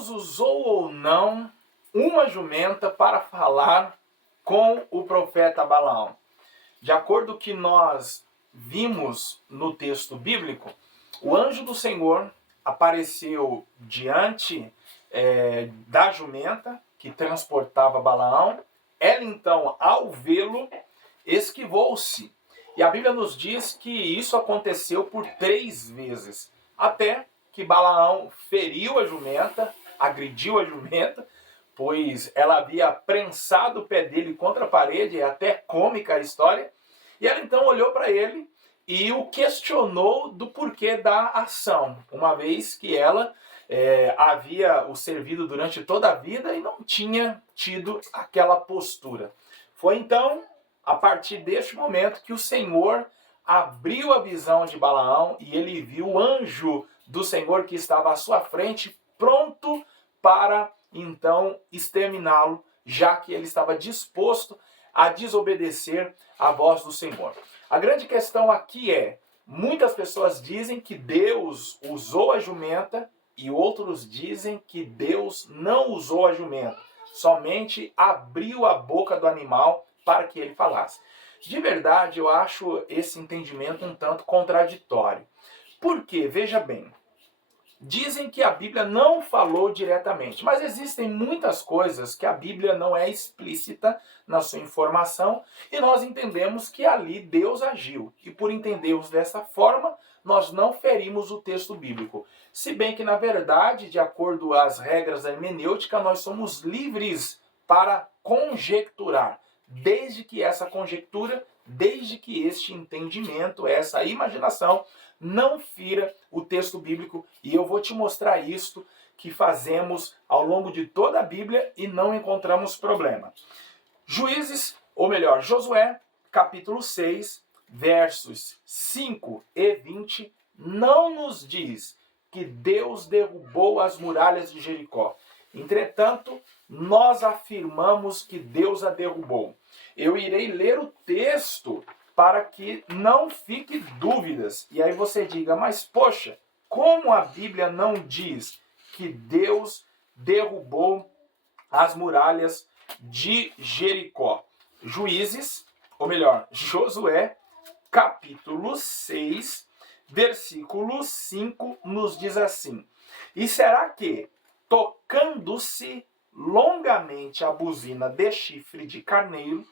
Deus usou ou não uma jumenta para falar com o profeta Balaão. De acordo com o que nós vimos no texto bíblico, o anjo do Senhor apareceu diante da jumenta que transportava Balaão. Ela então, ao vê-lo, esquivou-se. E a Bíblia nos diz que isso aconteceu por 3 vezes, até que Balaão feriu a jumenta, agrediu a jumenta, pois ela havia prensado o pé dele contra a parede, é até cômica a história, e ela então olhou para ele e o questionou do porquê da ação, uma vez que ela havia o servido durante toda a vida e não tinha tido aquela postura. Foi então, a partir deste momento, que o Senhor abriu a visão de Balaão e ele viu o anjo do Senhor que estava à sua frente, pronto para então exterminá-lo, já que ele estava disposto a desobedecer à voz do Senhor. A grande questão aqui é, muitas pessoas dizem que Deus usou a jumenta e outros dizem que Deus não usou a jumenta, somente abriu a boca do animal para que ele falasse. De verdade, eu acho esse entendimento um tanto contraditório. Por quê? Veja bem, dizem que a Bíblia não falou diretamente, mas existem muitas coisas que a Bíblia não é explícita na sua informação e nós entendemos que ali Deus agiu. E por entendermos dessa forma, nós não ferimos o texto bíblico. Se bem que, na verdade, de acordo às regras da hermenêutica, nós somos livres para conjecturar, desde que essa conjectura, desde que este entendimento, essa imaginação, não fira o texto bíblico, e eu vou te mostrar isto que fazemos ao longo de toda a Bíblia e não encontramos problema. Juízes, ou melhor, Josué, capítulo 6, versos 5 e 20, não nos diz que Deus derrubou as muralhas de Jericó. Entretanto, nós afirmamos que Deus a derrubou. Eu irei ler o texto para que não fique dúvidas. E aí você diga, mas poxa, como a Bíblia não diz que Deus derrubou as muralhas de Jericó? Juízes, ou melhor, Josué, capítulo 6, versículo 5, nos diz assim: E será que, tocando-se longamente a buzina de chifre de carneiro,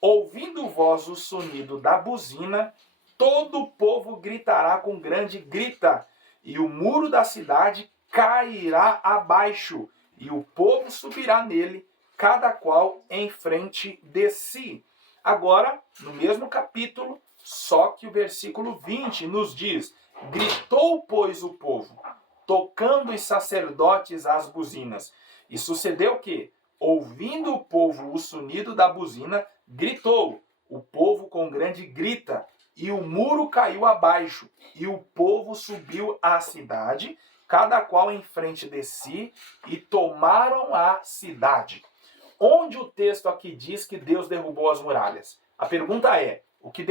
ouvindo voz o sonido da buzina, todo o povo gritará com grande grita, e o muro da cidade cairá abaixo, e o povo subirá nele, cada qual em frente de si. Agora, no mesmo capítulo, só que o versículo 20 nos diz: Gritou, pois, o povo, tocando os sacerdotes as buzinas. E sucedeu que, ouvindo o povo o sonido da buzina, gritou, o povo com grande grita, e o muro caiu abaixo, e o povo subiu à cidade, cada qual em frente de si, e tomaram a cidade. Onde o texto aqui diz que Deus derrubou as muralhas? A pergunta é, o que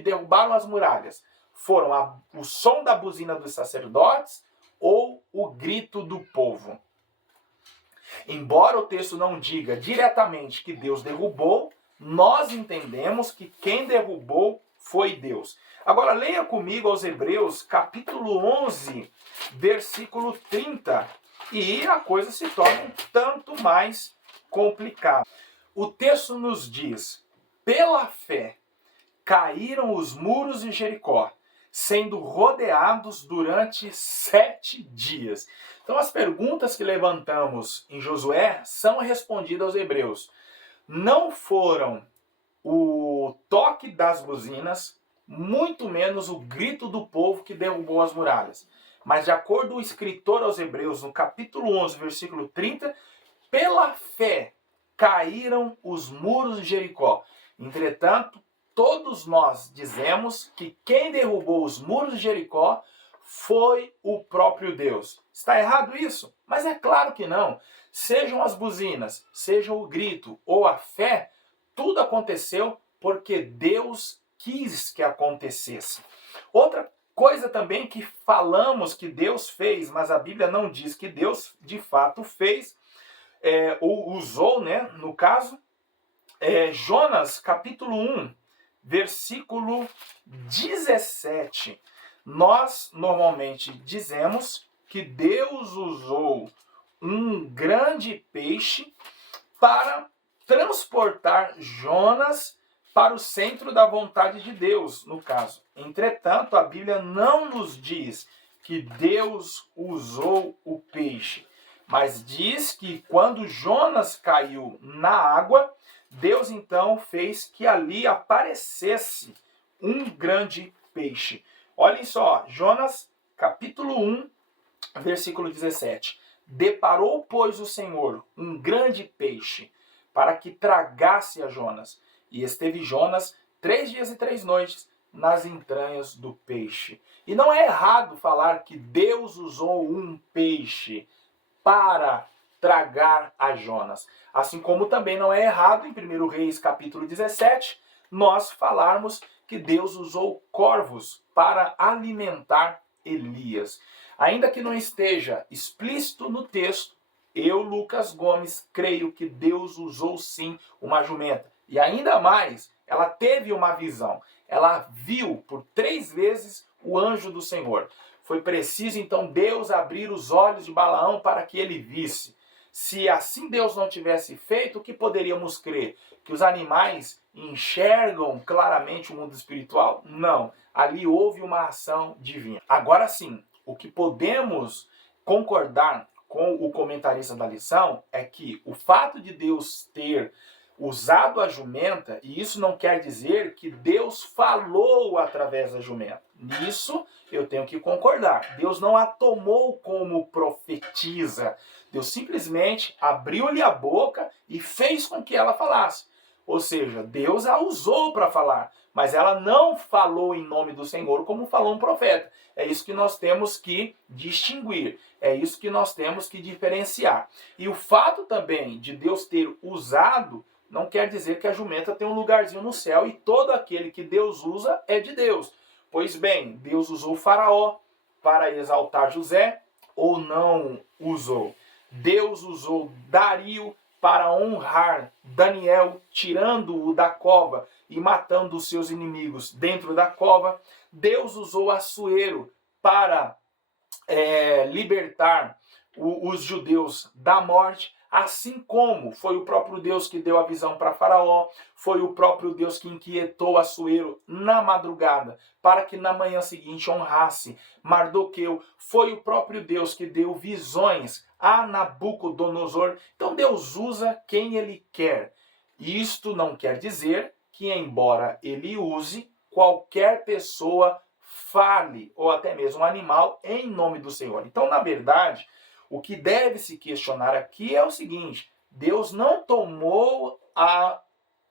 derrubaram as muralhas? Foram o som da buzina dos sacerdotes ou o grito do povo? Embora o texto não diga diretamente que Deus derrubou, nós entendemos que quem derrubou foi Deus. Agora leia comigo aos Hebreus, capítulo 11, versículo 30, e a coisa se torna um tanto mais complicada. O texto nos diz: pela fé caíram os muros de Jericó, sendo rodeados durante 7 dias. Então as perguntas que levantamos em Josué são respondidas aos hebreus. Não foram o toque das buzinas, muito menos o grito do povo que derrubou as muralhas. Mas de acordo com o escritor aos hebreus, no capítulo 11, versículo 30, pela fé caíram os muros de Jericó. Entretanto, todos nós dizemos que quem derrubou os muros de Jericó foi o próprio Deus. Está errado isso? Mas é claro que não. Sejam as buzinas, seja o grito ou a fé, tudo aconteceu porque Deus quis que acontecesse. Outra Coisa também que falamos que Deus fez, mas a Bíblia não diz que Deus de fato fez, ou usou, né, no caso, Jonas capítulo 1, versículo 17. Nós normalmente dizemos que Deus usou um grande peixe para transportar Jonas para o centro da vontade de Deus, no caso. Entretanto, a Bíblia não nos diz que Deus usou o peixe, mas diz que quando Jonas caiu na água, Deus então fez que ali aparecesse um grande peixe. Olhem só, Jonas capítulo 1, versículo 17. Deparou, pois, o Senhor um grande peixe para que tragasse a Jonas. E esteve Jonas 3 dias e 3 noites nas entranhas do peixe. E não é errado falar que Deus usou um peixe para tragar a Jonas. Assim como também não é errado, em 1 Reis capítulo 17, nós falarmos que Deus usou corvos para alimentar Elias. Ainda que não esteja explícito no texto, eu, Lucas Gomes, creio que Deus usou sim uma jumenta. E ainda mais, ela teve uma visão. Ela viu por 3 vezes o anjo do Senhor. Foi preciso então Deus abrir os olhos de Balaão para que ele visse. Se assim Deus não tivesse feito, o que poderíamos crer? Que os animais enxergam claramente o mundo espiritual? Não. Ali houve uma ação divina. Agora sim, o que podemos concordar com o comentarista da lição é que o fato de Deus ter usado a jumenta, e isso não quer dizer que Deus falou através da jumenta. Nisso eu tenho que concordar. Deus não a tomou como profetisa. Deus simplesmente abriu-lhe a boca e fez com que ela falasse. Ou seja, Deus a usou para falar, mas ela não falou em nome do Senhor como falou um profeta. É isso que nós temos que distinguir. É isso que nós temos que diferenciar. E o fato também de Deus ter usado não quer dizer que a jumenta tem um lugarzinho no céu e todo aquele que Deus usa é de Deus. Pois bem, Deus usou Faraó para exaltar José ou não usou? Deus usou Dario para honrar Daniel, tirando-o da cova e matando os seus inimigos dentro da cova. Deus usou Assuero para libertar os judeus da morte. Assim como foi o próprio Deus que deu a visão para Faraó, foi o próprio Deus que inquietou Assuero na madrugada, para que na manhã seguinte honrasse Mardoqueu, foi o próprio Deus que deu visões a Nabucodonosor. Então Deus usa quem ele quer. Isto não quer dizer que, embora ele use, qualquer pessoa fale, ou até mesmo um animal, em nome do Senhor. Então, na verdade, o que deve se questionar aqui é o seguinte: Deus não tomou a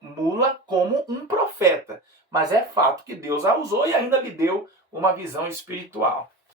mula como um profeta, mas é fato que Deus a usou e ainda lhe deu uma visão espiritual.